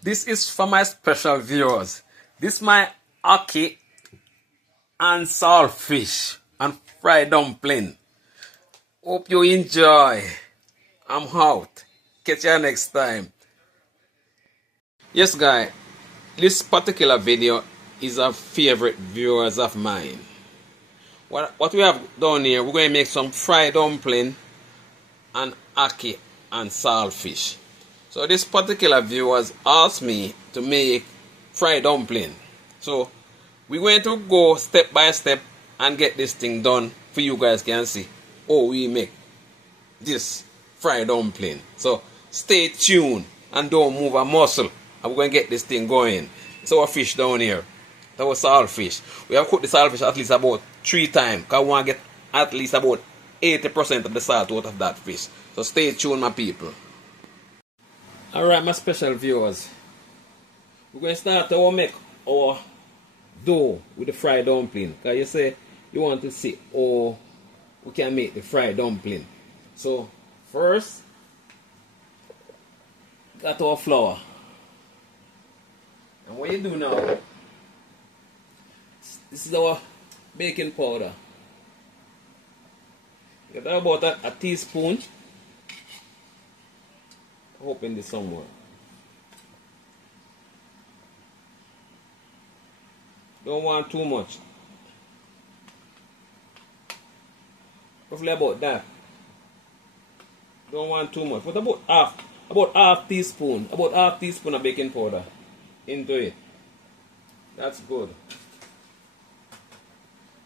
This is for my special viewers. This is my ackee and saltfish and fried dumpling. Hope you enjoy. I'm out. Catch you next time. Yes, guys, this particular video is a favorite viewers of mine. What we have done here, we're going to make some fried dumpling and ackee and saltfish. So this particular viewers asked me to make fried dumpling. So we're going to go step by step and get this thing done for you guys can see. Oh, we make this fried dumpling. So stay tuned and don't move a muscle. I'm going to get this thing going. It's our fish down here. That was saltfish. We have cooked the saltfish at least about 3 times. Because we want to get at least about 80% of the salt out of that fish. So stay tuned, my people. Alright, my special viewers. We're going to start to make our dough with the fried dumpling. Because you say you want to see how we can make the fried dumpling. So first, got our flour. And what you do now, this is our baking powder. You got about a teaspoon. Open this somewhere. Don't want too much. Roughly about that. Don't want too much. But about half teaspoon of baking powder into it. That's good.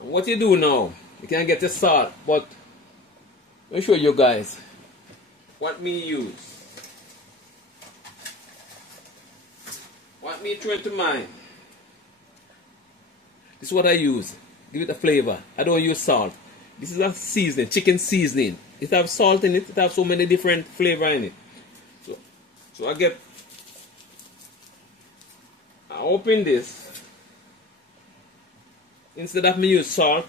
And what you do now, you can get the salt, but let me show you guys what me use. What me throw into mine. This is what I use. Give it a flavor. I don't use salt. This is a seasoning, chicken seasoning. It have salt in it. It have so many different flavor in it. So I open this. Instead of me use salt,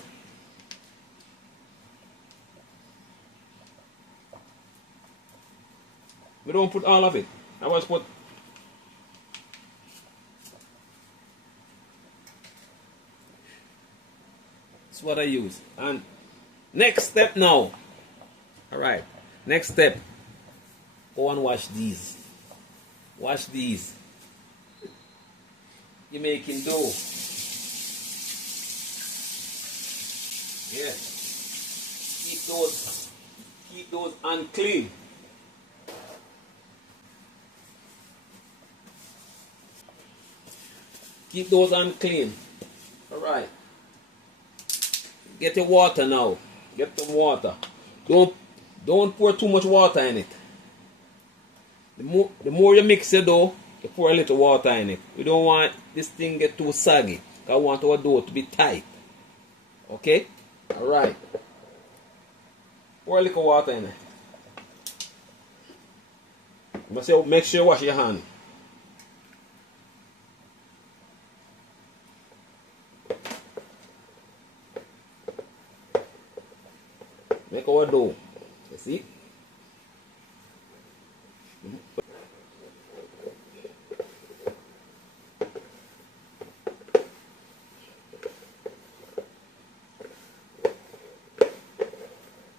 we don't put all of it. I was put that's what I use. And next step now. Alright. Next step. Go and wash these. Wash these. You're making dough. Yeah. Keep those unclean. Keep those unclean. Alright. Get your water now. Get the water. Don't pour too much water in it. The more you mix it dough, you pour a little water in it. We don't want this thing get too saggy. I want our dough to be tight. Okay? Alright. Pour a little water in it. You must say, make sure you wash your hand. Make our dough. You see?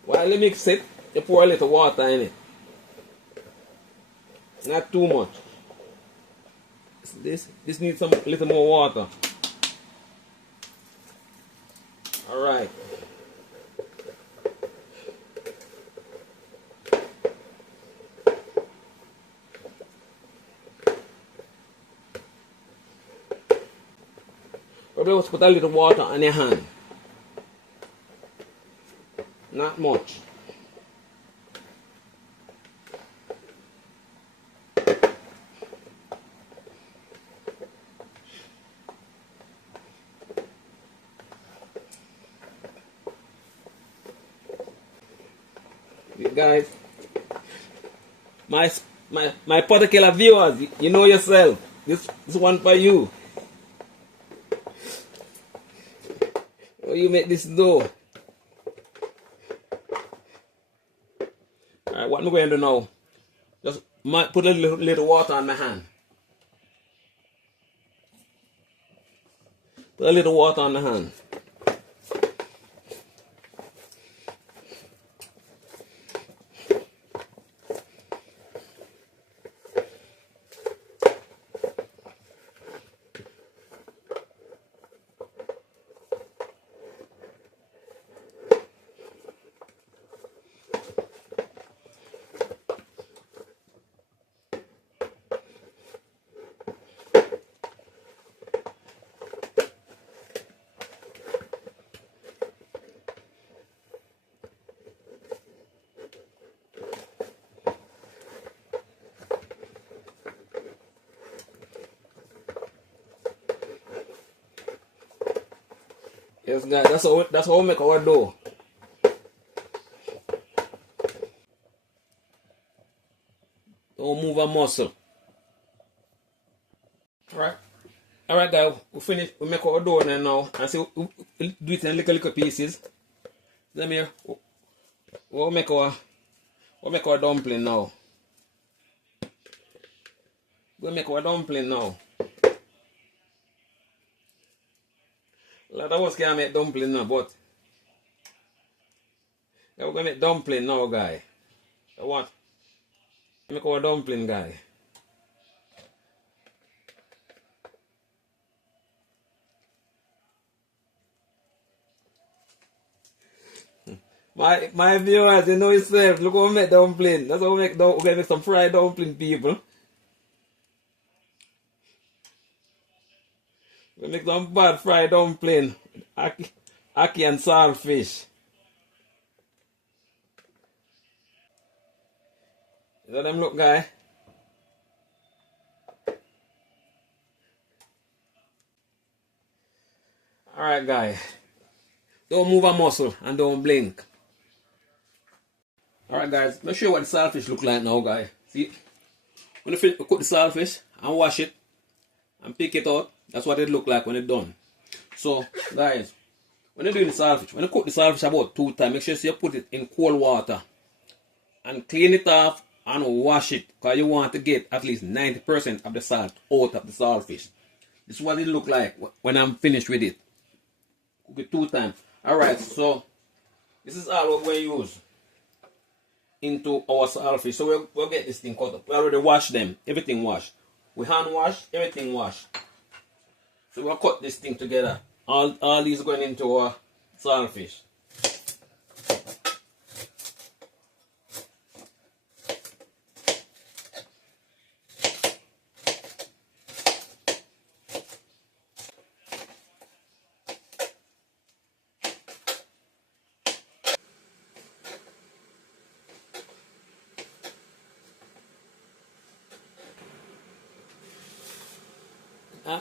While you mix it, you pour a little water in it. Not too much. This needs some little more water. Alright. Just put a little water on your hand. Not much. You guys, my particular viewers, you know yourself. This one for you. How you make this dough? Alright, what I'm going to do now, just put a little water on my hand. Put a little water on the hand. Yes, guys, that's how we make our dough. Don't move a muscle. Alright guys, we finish, we make our dough now and see we do it in little pieces. Let me here. We'll make our dumpling now. We'll make our dumpling now. A lot of us can't make dumpling now, but yeah, we're gonna make dumpling now, guy. So what? Make our dumpling, guy. My viewers, you know yourself. Look how we make dumpling. That's how we make we're gonna make some fried dumpling, people. We make some bad fried dumpling. Ackee and saltfish. You know them look, guy? Alright, guy. Don't move a muscle and don't blink. Alright, guys. Let's show you what the saltfish look like now, guy. See? When you cook the saltfish and wash it and pick it out, that's what it look like when it's done. So, guys, when you're doing the saltfish, when you cook the saltfish about 2 times, make sure you put it in cold water and clean it off and wash it, because you want to get at least 90% of the salt out of the saltfish. This is what it look like when I'm finished with it. Cook it 2 times. Alright, so this is all what we use into our saltfish. So we'll get this thing cut up. We already washed them. Everything washed. We hand wash, everything washed. So we'll cut this thing together. All these going into our saltfish.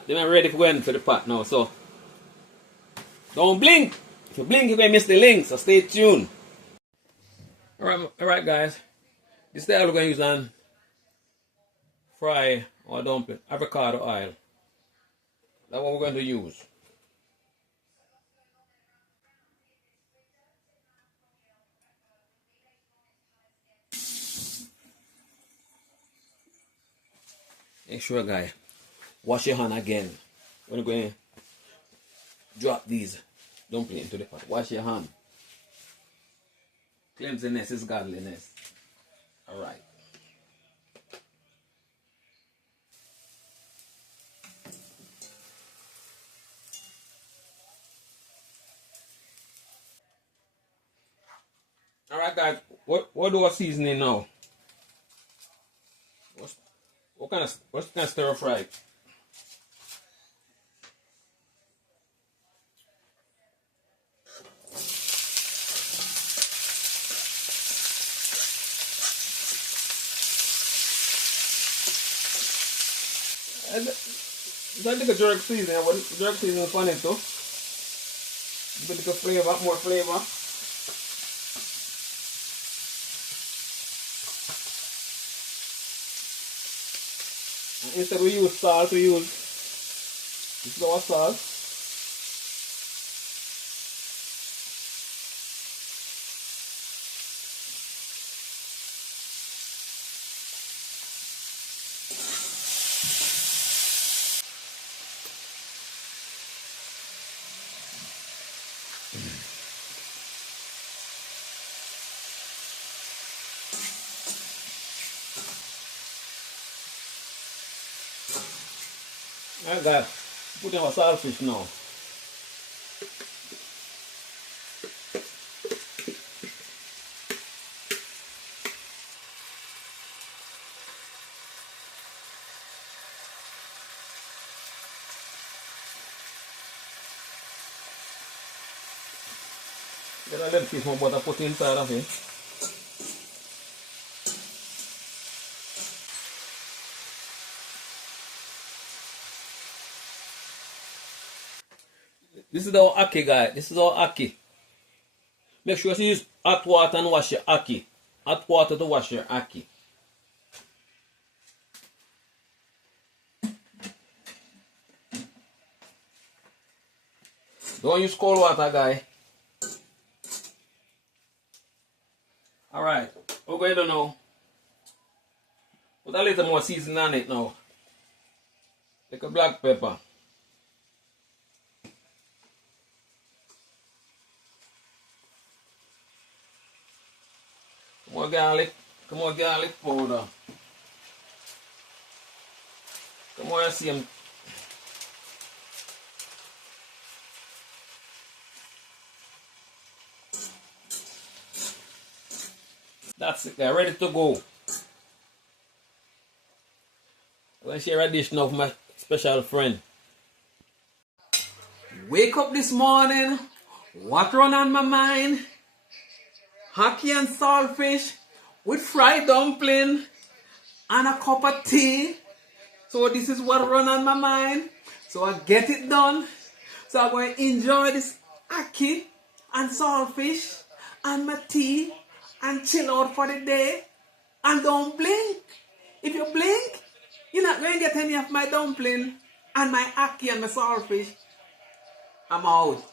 They're ready for going to the pot now, so don't blink. If you blink, you're going to miss the link, so stay tuned. Alright guys, this is the oil we're going to use and fry or dumpling, avocado oil. That's what we're going to use. Make sure, guys, wash your hand again when you're going to drop these dumplings into the pot. Wash your hand. Cleanliness is godliness. Alright. Alright guys, what do I seasoning now? What's kind of stir fry? It's like a jerk seasoning, but jerk seasoning is funny too. Give it a flavor, more flavor. And instead we use salt, we use sour salt. I got put in our saltfish now. Get a little piece more butter put inside of it. This is our ackee, guys. This is our ackee. Make sure you use hot water and wash your ackee. Hot water to wash your ackee. Don't use cold water, guy. Alright, we're going to now put a little more seasoning on it now. Like a black pepper. More garlic. Come on, garlic powder. Come on, see him. That's it, they're ready to go. I'm going to share a dish now with my special friend. Wake up this morning. What run on my mind? Ackee and saltfish with fried dumpling and a cup of tea. So this is what run on my mind. So I get it done. So I'm going to enjoy this ackee and saltfish and my tea and chill out for the day. And don't blink. If you blink, you're not going to get any of my dumpling and my ackee and my saltfish. I'm out.